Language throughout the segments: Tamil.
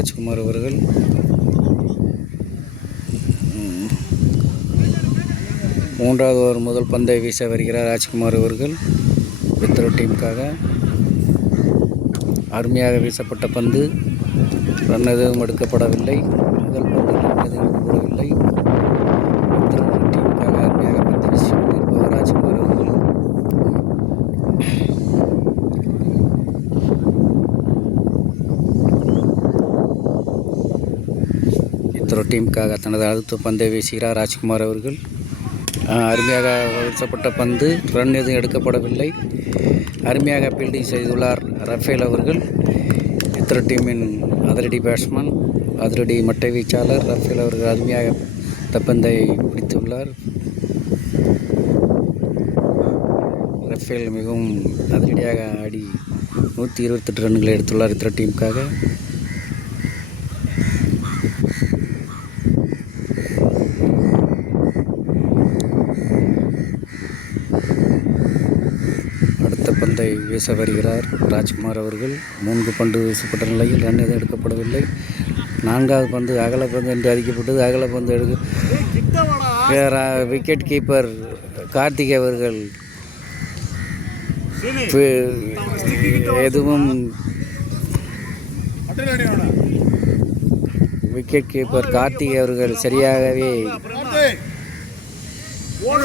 ராஜ்குமார் அவர்கள். மூன்றாவது ஓவர் முதல் பந்தை வீச வருகிறார் ராஜ்குமார் அவர்கள் வித்தரோ டீமுக்காக. அருமையாக வீசப்பட்ட பந்து, ரன் எதுவும் எடுக்கப்படவில்லை. முதல் பந்து ரன் எதுவும் எடுக்கப்படவில்லை. வித்தரோ டீமுக்காக அருமையாக பந்து வீசி கொண்டிருப்பவர் ராஜ்குமார் அவர்கள். வித்தரோ டீமுக்காக தனது அடுத்த பந்தை வீசுகிறார் ராஜ்குமார் அவர்கள். அருமையாக வீசப்பட்ட பந்து, ரன் எதுவும் எடுக்கப்படவில்லை. அருமையாக ஃபீல்டிங் செய்துள்ளார் ரஃபேல் அவர்கள். வித்தரோ டீமின் அதிரடி பேட்ஸ்மேன், அதிரடி மட்டை வீச்சாளர் ரஃபேல் அவர்கள் அருமையாக பந்தை பிடித்துள்ளார். ரஃபேல் மிகவும் அதிரடியாக ஆடி 128 ரன்களை எடுத்துள்ளார் வித்தரோ டீமுக்காக. அடுத்த பந்தை வீச வருகிறார் ராஜ்குமார் அவர்கள். 3 பந்து வீசப்பட்ட நிலையில் ரன் எதுவும் எடுக்கப்படவில்லை. 4வது பந்து அகல பந்து என்று அறிக்கப்பட்டது. அகல பந்து விக்கெட் கீப்பர் கார்த்திக் அவர்கள் எதுவும் விக்கெட் கீப்பர் கார்த்திக் அவர்கள் சரியாகவே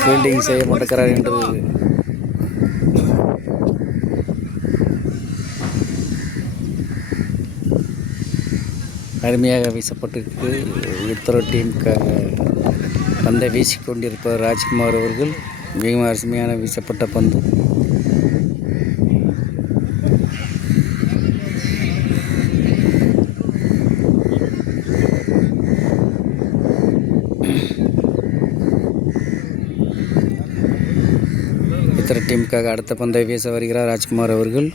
ஃபீல்டிங் செய்ய மாட்டேங்கிறார் என்று அருமையாக வீசப்பட்டிருக்கு. வித்தரோ டீமுக்காக பந்தை வீசிக்கொண்டிருப்பவர் ராஜ்குமார் அவர்கள். மிகவும் அருமையான வீசப்பட்ட பந்து. வித்தரோ டீமுக்காக அடுத்த பந்தை வீச வருகிறார் ராஜ்குமார் அவர்கள்.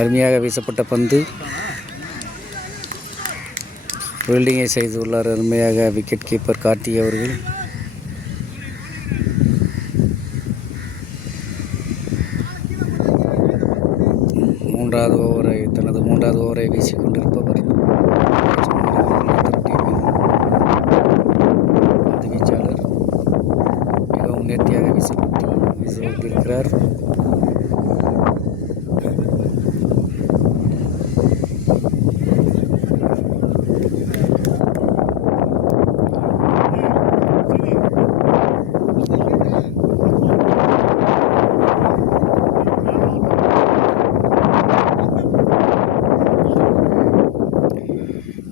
அருமையாக வீசப்பட்ட பந்து, ஃபீல்டிங்கை செய்துள்ளார் அருமையாக விக்கெட் கீப்பர் கார்த்திக் அவர்கள். தனது மூன்றாவது ஓவரை வீசிக்கொண்டிருப்பவர் பந்து வீச்சாளர். மிகவும் நேர்த்தியாக வீசிக்கொண்டிருக்கிறார்.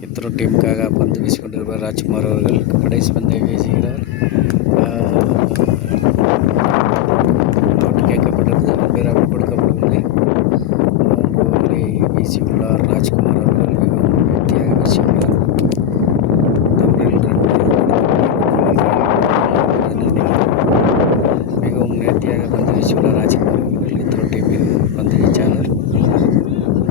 வித்தரோ டீமுக்காக பந்து வீசிக்கொண்டிருப்பார் ராஜ்குமார் அவர்கள். கடைசி பந்தை வீசுகிறார்.